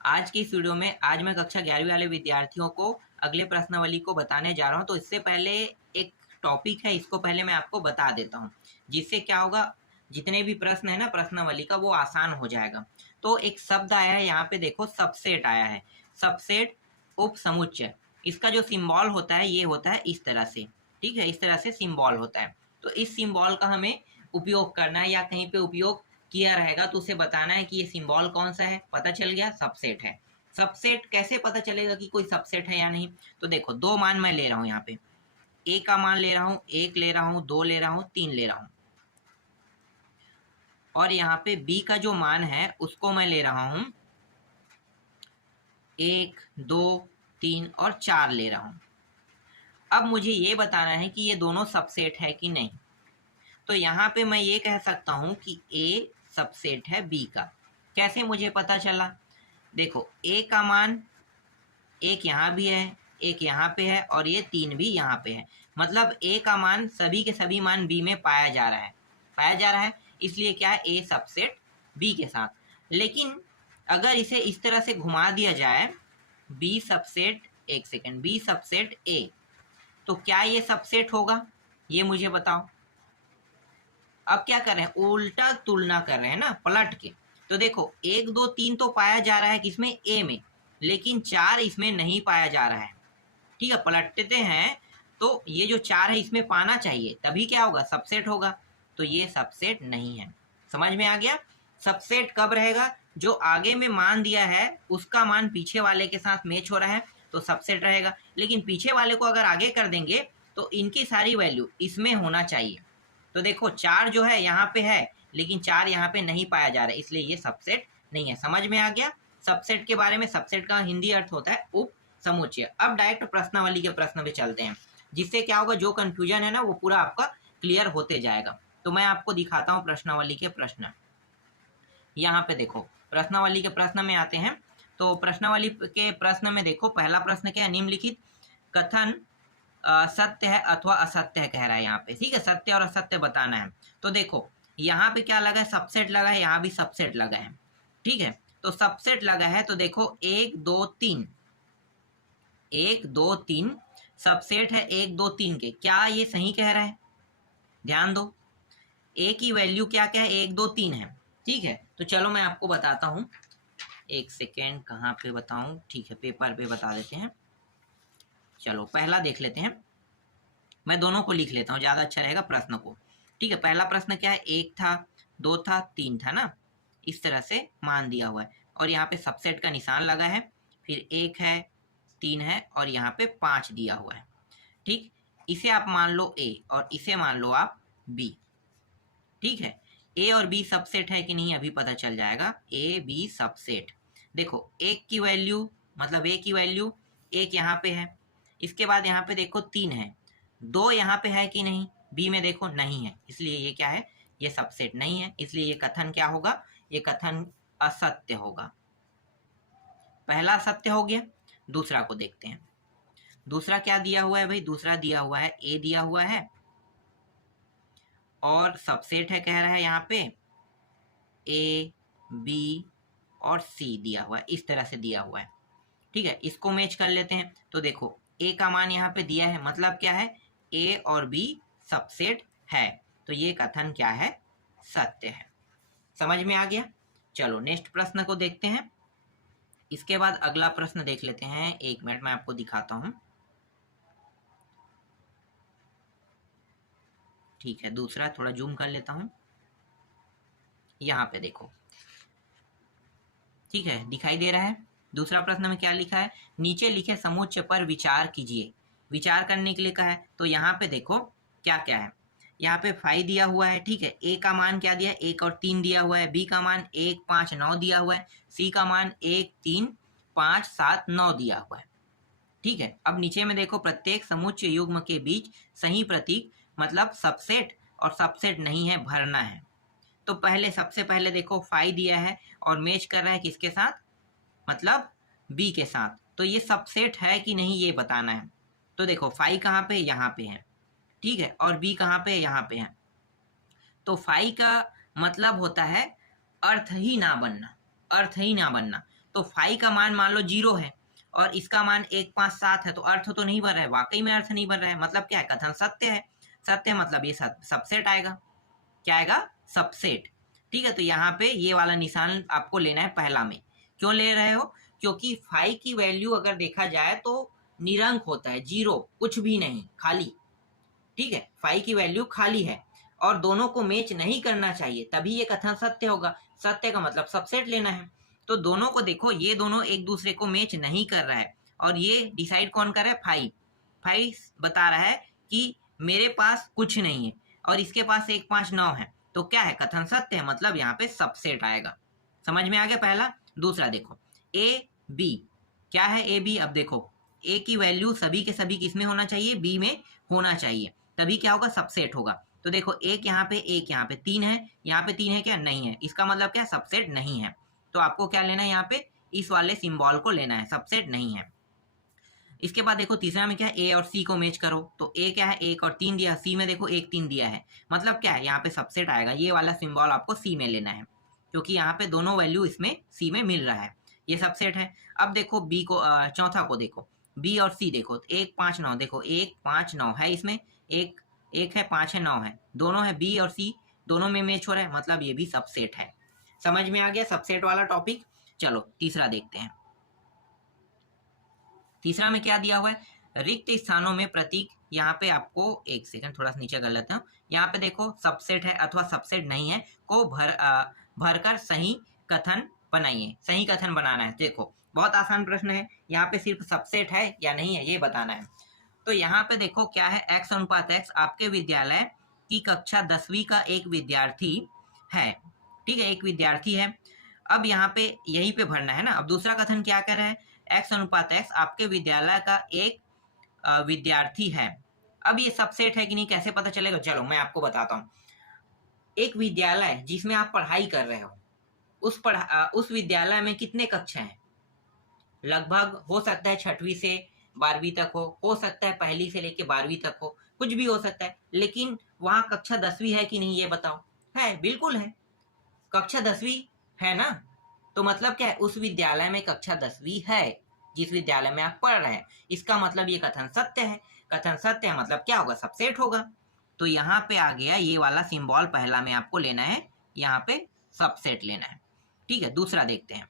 आज की इस वीडियो में आज मैं कक्षा 11वीं वाले विद्यार्थियों को अगले प्रश्नावली को बताने जा रहा हूं। तो इससे पहले एक टॉपिक है, इसको पहले मैं आपको बता देता हूं, जिससे क्या होगा, जितने भी प्रश्न है ना प्रश्नावली का, वो आसान हो जाएगा। तो एक शब्द आया है यहाँ पे, देखो सबसेट आया है। सबसेट उप समुच्चय, इसका जो सिंबल होता है ये होता है इस तरह से, ठीक है, इस तरह से सिंबल होता है। तो इस सिंबल का हमें उपयोग करना है या कहीं पे उपयोग किया रहेगा तो उसे बताना है कि ये सिंबल कौन सा है। पता चल गया सबसेट है। सबसेट कैसे पता चलेगा कि कोई सबसेट है या नहीं? तो देखो दो मान मैं ले रहा हूं यहाँ पे, ए का मान ले रहा हूं, एक ले रहा हूं, दो ले रहा हूं, तीन ले रहा हूं, और यहाँ पे बी का जो मान है उसको मैं ले रहा हूं एक, दो, तीन और चार ले रहा हूं। अब मुझे ये बताना है कि ये दोनों सबसेट है कि नहीं। तो यहाँ पे मैं ये कह सकता हूं कि ए सबसेट है बी का। कैसे मुझे पता चला? देखो ए का मान एक यहाँ भी है, एक यहाँ पे है और ये तीन भी यहाँ पे है। मतलब ए का मान सभी के सभी मान बी में पाया जा रहा है, इसलिए क्या है, ए सबसेट बी के साथ। लेकिन अगर इसे इस तरह से घुमा दिया जाए, बी सबसेट, एक सेकेंड, बी सबसेट ए, तो क्या ये सबसेट होगा? ये मुझे बताओ। अब क्या कर रहे हैं, उल्टा तुलना कर रहे हैं ना, पलट के। तो देखो एक, दो, तीन तो पाया जा रहा है किसमें, ए में, लेकिन चार इसमें नहीं पाया जा रहा है। ठीक है, पलटते हैं तो ये जो चार है इसमें पाना चाहिए, तभी क्या होगा, सबसेट होगा। तो ये सबसेट नहीं है। समझ में आ गया? सबसेट कब रहेगा? जो आगे में मान दिया है उसका मान पीछे वाले के साथ मैच हो रहा है तो सबसेट रहेगा। लेकिन पीछे वाले को अगर आगे कर देंगे तो इनकी सारी वैल्यू इसमें होना चाहिए। तो देखो चार जो है यहाँ पे है, लेकिन चार यहाँ पे नहीं पाया जा रहा है, इसलिए ये सबसेट नहीं है। समझ में आ गया सबसेट के बारे में? सबसेट का हिंदी अर्थ होता है उप समुच्चय। अब डायरेक्ट प्रश्नावली के प्रश्न पे चलते हैं, जिससे क्या होगा, जो कंफ्यूजन है ना वो पूरा आपका क्लियर होते जाएगा। तो मैं आपको दिखाता हूँ प्रश्नावली के प्रश्न। यहाँ पे देखो प्रश्नावली के प्रश्न में आते हैं। तो प्रश्नावली के प्रश्न में देखो, पहला प्रश्न क्या है, निम्नलिखित कथन सत्य है अथवा असत्य है कह रहा है यहाँ पे। ठीक है, सत्य और असत्य बताना है। तो देखो यहाँ पे क्या लगा है, सबसेट लगा है, यहाँ भी सबसेट लगा है। ठीक है, तो सबसेट लगा है तो देखो एक, दो, तीन, एक, दो, तीन सबसेट है एक, दो, तीन के। क्या ये सही कह रहा है? ध्यान दो, ए की वैल्यू क्या क्या है, एक, दो, तीन है। ठीक है, तो चलो मैं आपको बताता हूं, एक सेकेंड, कहाँ पे बताऊं? ठीक है, पेपर पे बता देते हैं। चलो पहला देख लेते हैं, मैं दोनों को लिख लेता हूँ, ज्यादा अच्छा रहेगा प्रश्न को। ठीक है, पहला प्रश्न क्या है, एक था, दो था, तीन था ना, इस तरह से मान दिया हुआ है और यहाँ पे सबसेट का निशान लगा है, फिर एक है, तीन है और यहाँ पे पांच दिया हुआ है। ठीक, इसे आप मान लो ए और इसे मान लो आप बी। ठीक है, ए और बी सबसेट है कि नहीं अभी पता चल जाएगा। A B subset. देखो एक की वैल्यू, मतलब ए की वैल्यू एक यहाँ पे है, इसके बाद यहाँ पे देखो तीन है, दो यहाँ पे है कि नहीं, बी में देखो नहीं है, इसलिए ये क्या है, ये सबसेट नहीं है, इसलिए ये कथन क्या होगा, ये कथन असत्य होगा। पहला असत्य हो गया। दूसरा को देखते हैं, दूसरा क्या दिया हुआ है भाई, दूसरा दिया हुआ है ए दिया हुआ है और सबसेट है कह रहा है यहाँ पे, ए बी और सी दिया हुआ है, इस तरह से दिया हुआ है। ठीक है, इसको मैच कर लेते हैं। तो देखो ए का मान यहाँ पे दिया है, मतलब क्या है, ए और बी सबसेट है, तो ये कथन क्या है, सत्य है। समझ में आ गया? चलो नेक्स्ट प्रश्न को देखते हैं। इसके बाद अगला प्रश्न देख लेते हैं, एक मिनट मैं आपको दिखाता हूं। ठीक है, दूसरा थोड़ा जूम कर लेता हूं, यहाँ पे देखो। ठीक है, दिखाई दे रहा है? दूसरा प्रश्न में क्या लिखा है, नीचे लिखे समुच्चय पर विचार कीजिए। विचार करने के लिए कहा है, तो यहाँ पे देखो क्या क्या है, यहाँ पे 5 दिया हुआ है। ठीक है, ए का मान क्या दिया है, एक और तीन दिया हुआ है, बी का मान 1, 5, 9 दिया हुआ है, सी का मान 1, 3, 5, 7, 9 दिया हुआ है। ठीक है, अब नीचे में देखो, प्रत्येक समुच्चय युग्म के बीच सही प्रतीक, मतलब सबसेट और सबसेट नहीं है, भरना है। तो पहले, सबसे पहले देखो 5 दिया है और मैच कर रहा है किसके साथ, मतलब बी के साथ, तो ये सबसेट है कि नहीं ये बताना है। तो देखो 5 कहाँ पे, यहाँ पे है। ठीक है, और बी कहाँ पे, यहाँ पे है। तो 5 का मतलब होता है अर्थ ही ना बनना, अर्थ ही ना बनना। तो फाई का मान मान लो 0 है और इसका मान 1 5 7 है, तो अर्थ तो नहीं बन रहा है, वाकई में अर्थ नहीं बन रहा है। मतलब क्या है, कथन सत्य है। सत्य मतलब ये सबसेट आएगा। क्या आएगा, सबसेट। ठीक है, तो यहाँ पे ये वाला निशान आपको लेना है पहला में। क्यों ले रहे हो, क्योंकि फाई की वैल्यू अगर देखा जाए तो निरंक होता है, 0, कुछ भी नहीं, खाली। ठीक है, फाई की वैल्यू खाली है और दोनों को मैच नहीं करना चाहिए, तभी ये कथन सत्य होगा। सत्य का मतलब सबसेट लेना है। तो दोनों को देखो, ये दोनों एक दूसरे को मैच नहीं कर रहा है और ये डिसाइड कौन कर रहा है, फाई। फाई बता रहा है कि मेरे पास कुछ नहीं है और इसके पास 1 5 9 है, तो क्या है, कथन सत्य है, मतलब यहाँ पे सबसेट आएगा। समझ में आ गया पहला। दूसरा देखो, ए बी। क्या है ए बी, अब देखो ए की वैल्यू सभी के सभी किसमें होना चाहिए, बी में होना चाहिए, तभी क्या होगा, सबसेट होगा। तो देखो एक यहाँ पे 3 है, यहाँ पे 3 है क्या, नहीं है, इसका मतलब क्या, सबसेट नहीं है। तो आपको क्या लेना है, यहाँ पे इस वाले सिंबल को लेना है, सबसेट नहीं है। इसके बाद देखो तीसरा में क्या है, ए और सी को मैच करो। तो ए क्या है, 1 और 3 दिया, सी में देखो 1 3 दिया है, मतलब क्या है, यहाँ पे सबसेट आएगा। ये वाला सिंबल आपको सी में लेना है क्योंकि यहाँ पे दोनों वैल्यू इसमें सी में मिल रहा है, ये सबसेट है। अब देखो बी को, चौथा को देखो, बी और सी देखो, 1 5 9, देखो 1 5 9 है, इसमें एक है, 5 है, 9 है, दोनों है, बी और सी दोनों में मैच हो रहा है, मतलब ये भी सबसेट है। समझ में आ गया सबसेट वाला टॉपिक। चलो तीसरा देखते हैं। तीसरा में क्या दिया हुआ है, रिक्त स्थानों में प्रतीक। यहाँ पे आपको एक सेकंड थोड़ा सा नीचे कर लेता हूँ। यहाँ पे देखो सबसेट है अथवा सबसेट नहीं है को भरकर सही कथन बनाइए। सही कथन बनाना है। देखो बहुत आसान प्रश्न है, यहाँ पे सिर्फ सबसेट है या नहीं है ये बताना है। तो यहाँ पे देखो क्या है, x अनुपात x आपके विद्यालय की कक्षा 10वीं का एक विद्यार्थी है। ठीक है, एक विद्यार्थी है। अब यहाँ पे यहीं पे भरना है ना। अब दूसरा कथन क्या कर रहा है, x अनुपात x आपके विद्यालय का एक विद्यार्थी है। अब ये सबसेट है कि नहीं कैसे पता चलेगा, चलो मैं आपको बताता हूँ। एक विद्यालय जिसमें आप पढ़ाई कर रहे हो, उस विद्यालय में कितने कक्षा हैं, लगभग हो सकता है 6वीं से 12वीं तक हो सकता है 1ली से लेके 12वीं तक हो, कुछ भी हो सकता है। लेकिन वहां कक्षा 10वीं है कि नहीं ये बताओ। है, बिल्कुल है, कक्षा 10वीं है ना। तो मतलब क्या है, उस विद्यालय में कक्षा 10वीं है जिस विद्यालय में आप पढ़ रहे हैं। इसका मतलब ये कथन सत्य है। कथन सत्य है मतलब क्या होगा, सबसेट होगा। तो यहाँ पे आ गया ये वाला सिंबल, पहला में आपको लेना है, यहाँ पे सबसेट लेना है। ठीक है, दूसरा देखते हैं।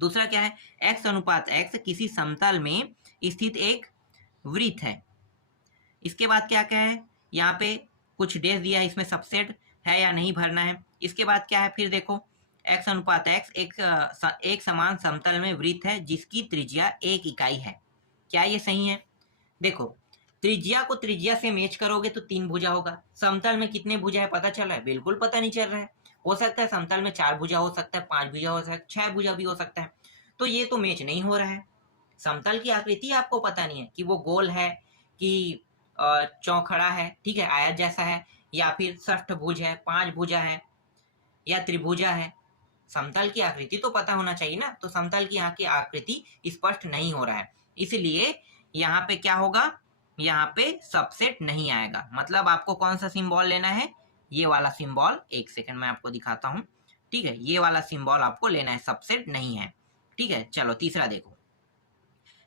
दूसरा क्या है, x अनुपात x किसी समतल में स्थित एक वृत्त है। इसके बाद क्या क्या है, यहाँ पे कुछ डेज दिया है, इसमें सबसेट है या नहीं भरना है। इसके बाद क्या है, फिर देखो x अनुपात x एक समान समतल में वृत्त है जिसकी त्रिज्या 1 इकाई है। क्या ये सही है, देखो त्रिज्या को त्रिज्या से मैच करोगे तो 3 भुजा होगा। समतल में कितने भुजा है पता चल रहा है, बिल्कुल पता नहीं चल रहा है। हो सकता है समतल में 4 भुजा हो सकता है, 5 भुजा हो सकता है, 6 भुजा भी हो सकता है। तो ये तो मैच नहीं हो रहा है। समतल की आकृति आपको पता नहीं है कि वो गोल है कि चौखड़ा है, ठीक है, आयत जैसा है, या फिर षष्ठभुज है, 5 भुजा है, या त्रिभुजा है। समतल की आकृति तो पता होना चाहिए ना। तो समतल की यहाँ की आकृति स्पष्ट नहीं हो रहा है, इसलिए यहाँ पे क्या होगा, यहाँ पे सबसेट नहीं आएगा। मतलब आपको कौन सा सिंबल लेना है, ये वाला सिंबल। एक सेकंड मैं आपको दिखाता हूँ। ठीक है, ये वाला सिंबल आपको लेना है, सबसेट नहीं है। ठीक है, चलो तीसरा देखो।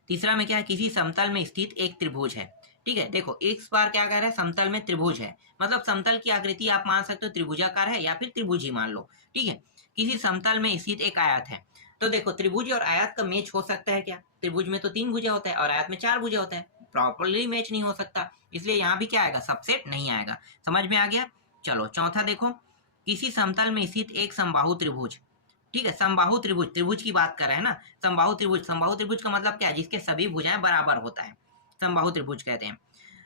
तीसरा में क्या है, किसी समतल में स्थित एक त्रिभुज है। ठीक है, देखो इस बार क्या कह रहा है, समतल में त्रिभुज है, मतलब समतल की आकृति आप मान सकते हो त्रिभुजाकार है या फिर त्रिभुज ही मान लो। ठीक है, किसी समतल में स्थित एक आयत है। तो देखो त्रिभुज और आयत का मैच हो सकता है क्या, त्रिभुज में तो 3 भुजा होता है और आयत में 4 भुजा होता है, प्रॉपरली मैच नहीं हो सकता, इसलिए यहाँ भी क्या आएगा, सबसेट नहीं आएगा। समझ में आ गया। चलो चौथा देखो, किसी समतल में स्थित एक समबाहु त्रिभुज। ठीक है, समबाहु त्रिभुज, त्रिभुज की बात कर रहे हैं ना। समबाहु त्रिभुज, समबाहु त्रिभुज का मतलब क्या है, जिसके सभी भुजाएं बराबर होता है, समबाहु त्रिभुज कहते हैं।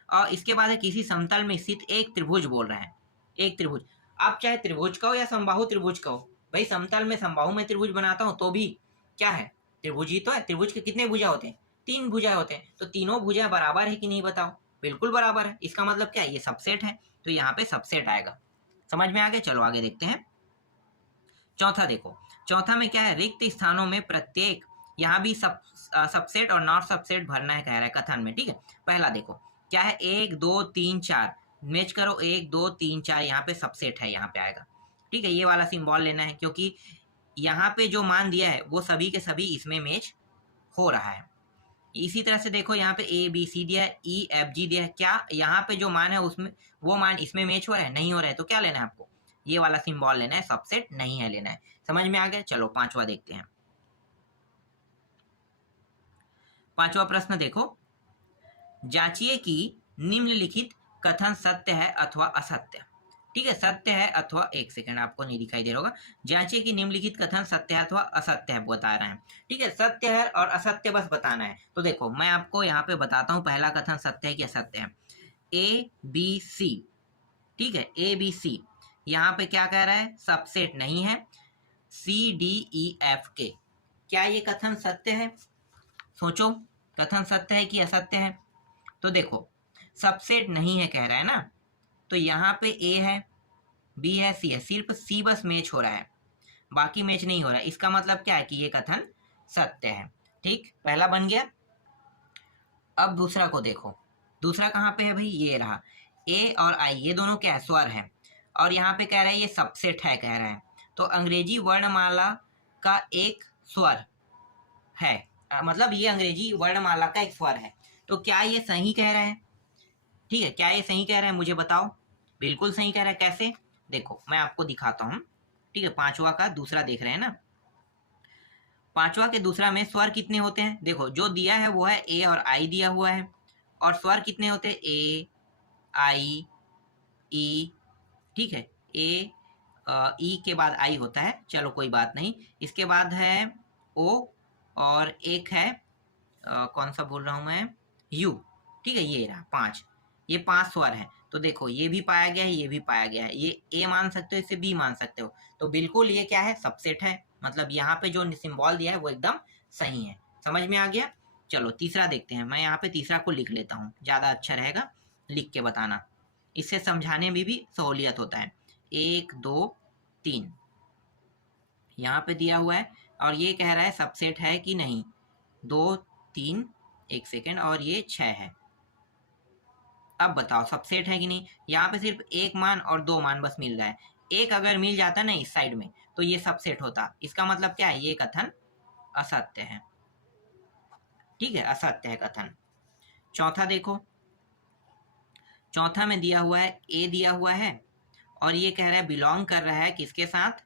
और इसके बाद है किसी समतल में स्थित एक त्रिभुज बोल रहे हैं। एक त्रिभुज, आप चाहे त्रिभुज का हो या समबाहु त्रिभुज का हो, भाई समतल में समबाहु में त्रिभुज बनाता हूं तो भी क्या है, त्रिभुज ही तो है। त्रिभुज के कितने भुजा होते हैं, 3 भुजा होते हैं। तो तीनों भुजा बराबर है कि नहीं बताओ, बिल्कुल बराबर है। इसका मतलब क्या है, ये सबसेट है, तो यहाँ पे सबसेट आएगा। समझ में आ गया। चलो आगे देखते हैं। चौथा देखो, चौथा में क्या है, रिक्त स्थानों में प्रत्येक, यहाँ भी सबसेट और नॉट सबसेट भरना है कह रहा है कथन में। ठीक है, पहला देखो क्या है, 1 2 3 4 मैच करो, 1 2 3 4 यहाँ पे सबसेट है, यहाँ पे आएगा। ठीक है, ये वाला सिंबल लेना है क्योंकि यहाँ पे जो मान दिया है वो सभी के सभी इसमें मैच हो रहा है। इसी तरह से देखो यहाँ पे ए बी सी दिया है, ई एफ जी दिया है, क्या यहाँ पे जो मान है उसमें वो मान इसमें मैच हो रहा है? नहीं हो रहा है। तो क्या लेना है आपको? ये वाला सिंबल लेना है, सबसेट नहीं है लेना है। समझ में आ गया? चलो पांचवा देखते हैं। पांचवा प्रश्न देखो, जांचिए कि निम्नलिखित कथन सत्य है अथवा असत्य। ठीक है, सत्य है अथवा, एक सेकंड आपको नहीं दिखाई दे रहा होगा, जांचिए कि निम्नलिखित कथन सत्य है अथवा असत्य है बता रहे हैं। ठीक है, सत्य है और असत्य बस बताना है। तो देखो मैं आपको यहाँ पे बताता हूँ पहला कथन सत्य है कि असत्य है। ए बी सी, ठीक है, ए बी सी यहाँ पे क्या कह रहा है? सबसेट नहीं है। सी डी ई एफ के, क्या ये कथन सत्य है? सोचो, कथन सत्य है कि असत्य है? तो देखो सबसेट नहीं है कह रहा है ना, तो यहाँ पे ए है, बी है, सी है, सिर्फ सी बस मैच हो रहा है, बाकी मैच नहीं हो रहा है। इसका मतलब क्या है कि ये कथन सत्य है। ठीक, पहला बन गया। अब दूसरा को देखो, दूसरा कहाँ पे है भाई? ये रहा, ए और आई ये दोनों क्या है? स्वर है, और यहाँ पे कह रहा है ये सबसेट है कह रहा है। तो अंग्रेजी वर्णमाला का एक स्वर है, मतलब ये अंग्रेजी वर्णमाला का एक स्वर है। तो क्या ये सही कह रहा है? ठीक है, क्या ये सही कह रहा है? मुझे बताओ। बिल्कुल सही कह रहा है। कैसे? देखो मैं आपको दिखाता हूँ। ठीक है, पांचवा का दूसरा देख रहे हैं ना, पांचवा के दूसरा में स्वर कितने होते हैं? देखो जो दिया है वो है ए और आई दिया हुआ है, और स्वर कितने होते हैं? ए आई ई। ठीक है, ए ई के बाद आई होता है, चलो कोई बात नहीं। इसके बाद है ओ, और एक है कौन सा बोल रहा हूँ मैं? यू। ठीक है, ये रहा पांच, ये पांच स्वर है। तो देखो ये भी पाया गया है, ये भी पाया गया है, ये ए मान सकते हो, इसे बी मान सकते हो। तो बिल्कुल ये क्या है? सबसेट है। मतलब यहाँ पे जो सिंबल दिया है वो एकदम सही है। समझ में आ गया? चलो तीसरा देखते हैं। मैं यहाँ पे तीसरा को लिख लेता हूँ, ज़्यादा अच्छा रहेगा लिख के बताना, इससे समझाने में भी सहूलियत होता है। 1 2 3 यहाँ पे दिया हुआ है, और ये कह रहा है सबसेट है कि नहीं। 2 3, एक सेकेंड, और ये 6 है। अब बताओ सबसेट है कि नहीं? यहाँ पे सिर्फ एक मान और दो मान बस मिल रहा है। एक अगर मिल जाता ना इस साइड में तो ये सबसेट होता। इसका मतलब क्या है? ये कथन असत्य है। ठीक है, असत्य है कथन। चौथा देखो, चौथा में दिया हुआ है ए दिया हुआ है, और ये कह रहा है बिलोंग कर रहा है किसके साथ?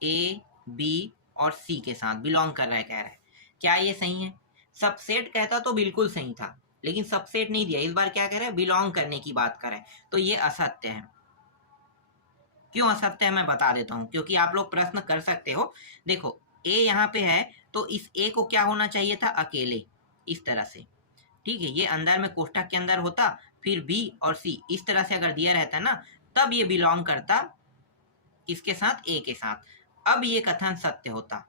ए बी और सी के साथ बिलोंग कर रहा है कह रहा है। क्या ये सही है? सबसेट कहता तो बिल्कुल सही था, लेकिन सबसेट नहीं दिया। इस बार क्या कह रहा है? बिलोंग करने की बात कर रहा है। तो ये असत्य है। क्यों असत्य है मैं बता देता हूँ, क्योंकि आप लोग प्रश्न कर सकते हो। देखो ए यहाँ पे है, तो इस ए को क्या होना चाहिए था? अकेले, इस तरह से। ठीक है, ये अंदर में कोष्ठक के अंदर होता, फिर बी और सी इस तरह से अगर दिया रहता ना, तब ये बिलोंग करता किसके साथ? ए के साथ। अब ये कथन सत्य होता।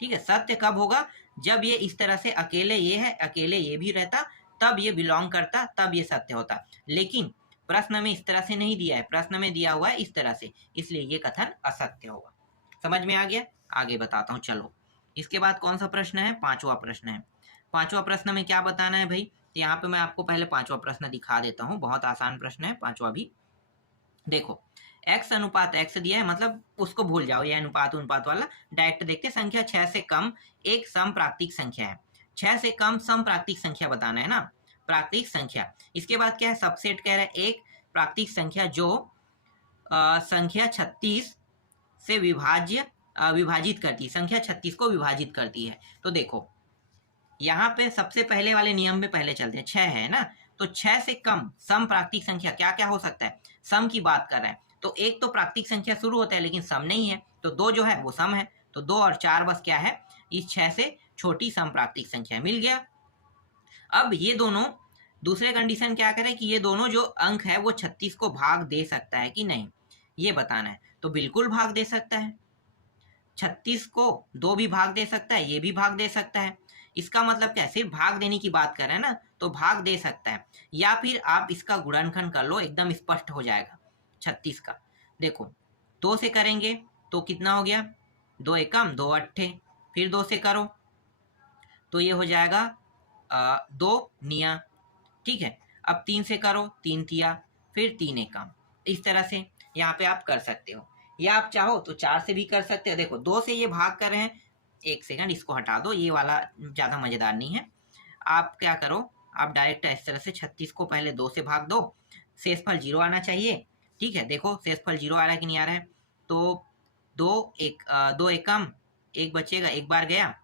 ठीक है, सत्य कब होगा? जब ये इस तरह से अकेले ये है, अकेले ये भी रहता, तब ये बिलोंग करता, तब ये सत्य होता। लेकिन प्रश्न में इस तरह से नहीं दिया है, प्रश्न में दिया हुआ है इस तरह से, इसलिए ये कथन असत्य होगा। समझ में आ गया? आगे बताता हूँ चलो। इसके बाद कौन सा प्रश्न है? पांचवा प्रश्न है। पांचवा प्रश्न में क्या बताना है भाई? तो यहाँ पे मैं आपको पहले पांचवा प्रश्न दिखा देता हूँ, बहुत आसान प्रश्न है पांचवा भी। देखो x अनुपात x दिया है, मतलब उसको भूल जाओ, ये अनुपात अनुपात वाला। डायरेक्ट देखते, संख्या 6 से कम एक सम प्राकृतिक संख्या है। 6 से कम सम प्राकृतिक संख्या बताना है ना, प्राकृतिक संख्या। इसके बाद क्या है? सबसेट कह रहा है एक प्राकृतिक संख्या जो संख्या 36 से विभाजित करती है, संख्या 36 को विभाजित करती है। तो देखो यहाँ पे सबसे पहले वाले नियम में पहले चलते हैं। 6 है ना, तो 6 से कम सम प्राकृतिक संख्या क्या क्या हो सकता है? सम की बात कर रहे हैं, तो एक तो प्राकृतिक संख्या शुरू होता है लेकिन सम नहीं है, तो 2 जो है वो सम है। तो 2 और 4 बस क्या है? इस 6 से छोटी सम प्राकृतिक संख्या। मिल गया। अब ये दोनों, दूसरे कंडीशन क्या करें कि ये दोनों जो अंक है वो 36 को भाग दे सकता है कि नहीं, ये बताना है। तो बिल्कुल भाग दे सकता है। 36 को 2 भी भाग दे सकता है, ये भी भाग दे सकता है। इसका मतलब क्या है? सिर्फ भाग देने की बात कर रहे हैं ना, तो भाग दे सकता है। या फिर आप इसका गुणनखंड कर लो, एकदम स्पष्ट हो जाएगा 36 का। देखो 2 से करेंगे तो कितना हो गया? 2 एकम 2 अट्ठे, फिर 2 से करो तो ये हो जाएगा 2 निया। ठीक है, अब 3 से करो, 3 तिया, फिर 3 एकम। इस तरह से यहाँ पे आप कर सकते हो। या आप चाहो तो 4 से भी कर सकते हैं। देखो 2 से ये भाग कर रहे हैं, एक सेकंड इसको हटा दो, ये वाला ज़्यादा मज़ेदार नहीं है। आप क्या करो, आप डायरेक्ट इस तरह से 36 को पहले 2 से भाग दो, शेषफल 0 आना चाहिए। ठीक है, देखो शेषफल 0 आ रहा है कि नहीं आ रहा है। तो 2 एकम, 1 बचेगा, 1 बार गया।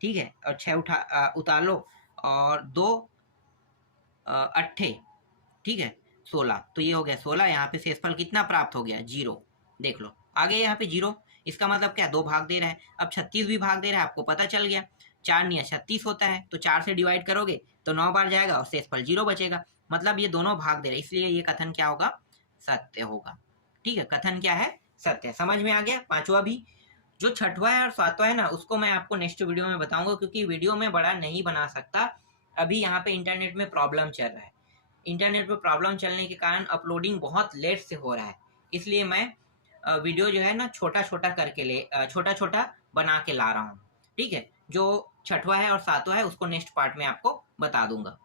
ठीक है, और 6 उतार लो, और 2 अट्ठे, ठीक है 16, तो ये हो गया 16। यहाँ पे शेषफल कितना प्राप्त हो गया, 0। देख लो आ गया यहाँ पे 0। इसका मतलब क्या, 2 भाग दे रहा है। अब 36 भी भाग दे रहा है, आपको पता चल गया। 4 निया 36 होता है, तो 4 से डिवाइड करोगे तो 9 बार जाएगा और शेषफल 0 बचेगा। मतलब ये दोनों भाग दे रहे हैं, इसलिए ये कथन क्या होगा, सत्य होगा। ठीक है, कथन क्या है, सत्य। समझ में आ गया। पांचवा भी, जो छठवां है और सातवां है ना, उसको मैं आपको नेक्स्ट वीडियो में बताऊंगा, क्योंकि वीडियो में बड़ा नहीं बना सकता। अभी यहाँ पे इंटरनेट में प्रॉब्लम चल रहा है। इंटरनेट पे प्रॉब्लम चलने के कारण अपलोडिंग बहुत लेट से हो रहा है, इसलिए मैं वीडियो जो है ना छोटा छोटा करके छोटा छोटा बना के ला रहा हूँ। ठीक है, जो छठवां है और सातवां है उसको नेक्स्ट पार्ट में आपको बता दूंगा।